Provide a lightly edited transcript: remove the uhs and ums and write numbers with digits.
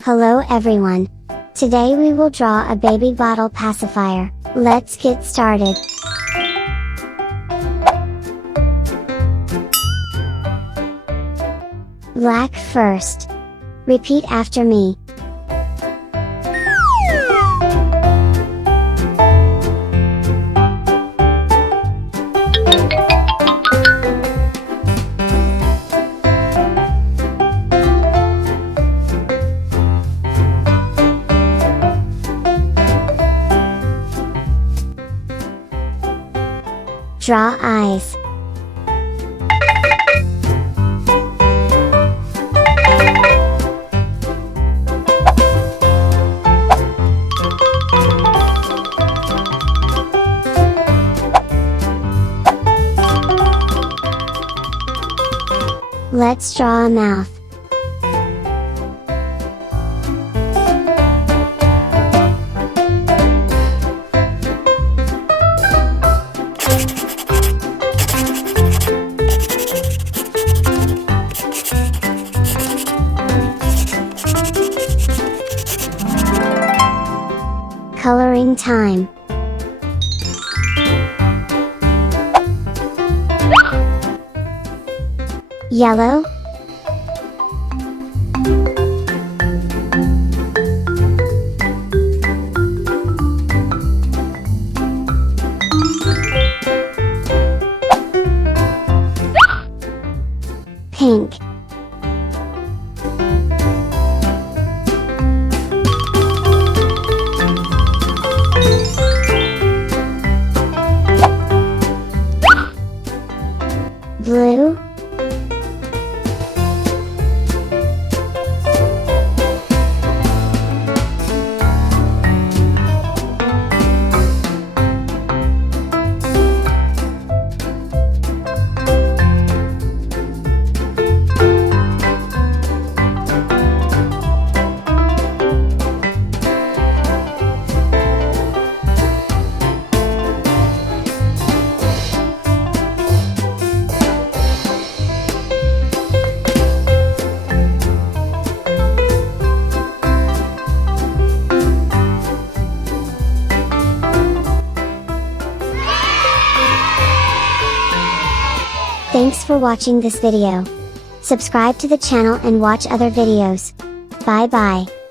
Hello everyone. Today we will draw a baby bottle pacifier. Let's get started. Black first. Repeat after me. Draw eyes. Let's draw a mouth. Coloring time. Yellow, pink, blue, Thanks for watching this video. Subscribe to the channel and watch other videos. Bye bye.